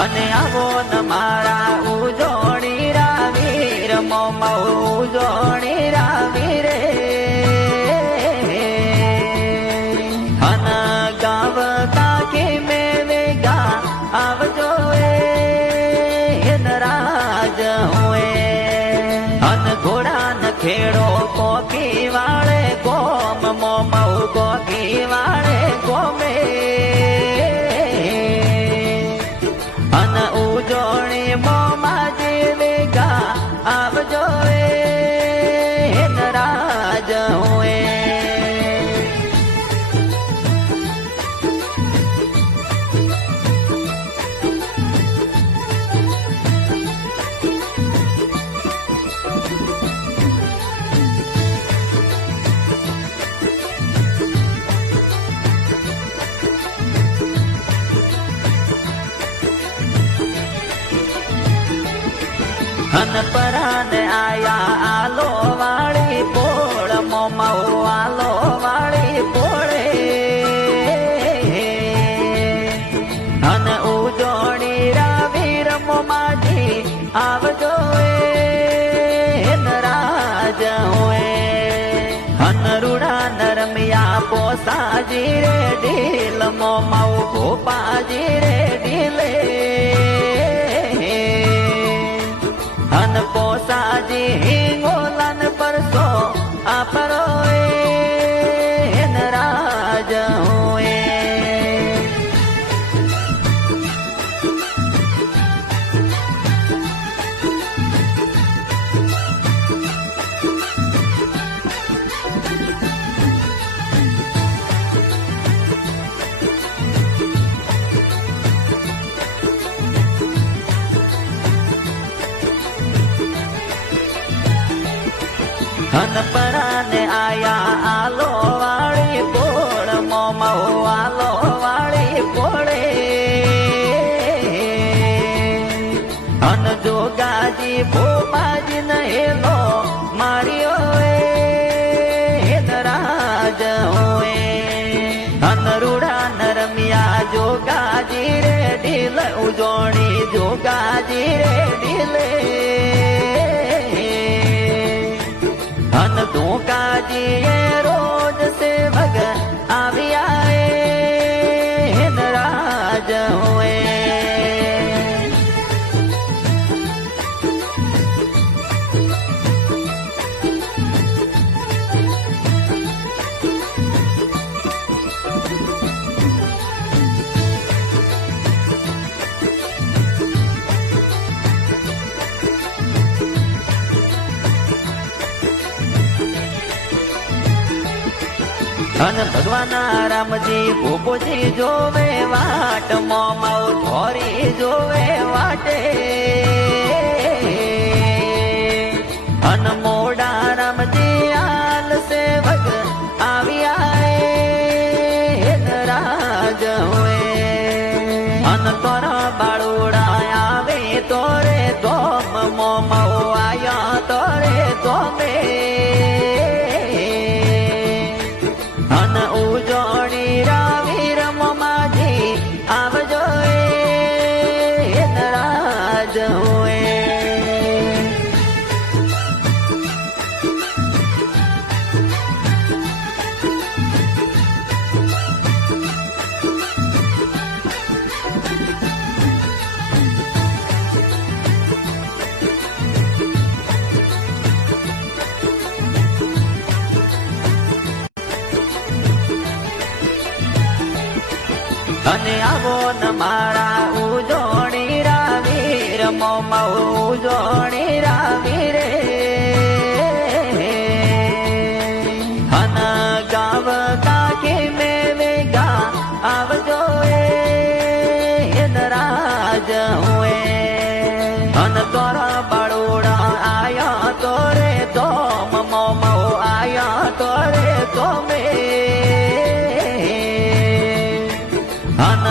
અને આવો ન મારા ઉજોણી રાવીર મોમા ઉજોણી રાવીર અન ગાવ કાકી મેવે ગા આવજો રાજ હુએ અન ઘોડા ન ખેડો કોકી વાળે ગોમ મોમા કોકી વાળે ગોમે અન ઉજોણી મોમા જેવી ગા આવજો રાજ હુએ અન પરાન આયા આલો વાળી પોળ મોમા આલો વાળી પોળે અન ઉજોણી રાવીર મોમાજી આવજો રાજ હોય અન રૂડા નરમિયા પોસાજી રે ઢીલ મોમા ગોપાજી રે ઢીલે અન પોસાજી હિંગોલન પરસો આપરો રાજ હોય અન પરાને આયા આલો વાળી પોળ મોમા આલો વાળી પોળે અન જોગાજી ભોપાજી ન હેલો માર્યો રાજ હોય અન રૂડા નરમિયા જોગાજી રે ઢીલ ઉજોણી જોગાજી રે ઢીલે અન ધોકાજી રોજ સેવક આવ્યા રાજ હોય અન ભગવાના રામજી ભૂપોજી જોવે વાટ મોમા થોરી જોવે વાટે અન મોડા રામજી આલ સેવક આવ્યા રાજ હોય અન તોરા બાળુડા આવે તોરે ધોમ મોમા આયા તોરે ધોમે અન ઉજોણી રાવીર મોમાજી આવજો રાજ હોય અને આવો ન મારા ઉજોણી રાવીર મોમા ઉજોણી રાવીર અન ગાવ કાકી મેવે ગા આવજો રાજ હોય અન તોરા બાળોડા આયા તોરે ધોમ મોમા આયા તોરે ધોમે અન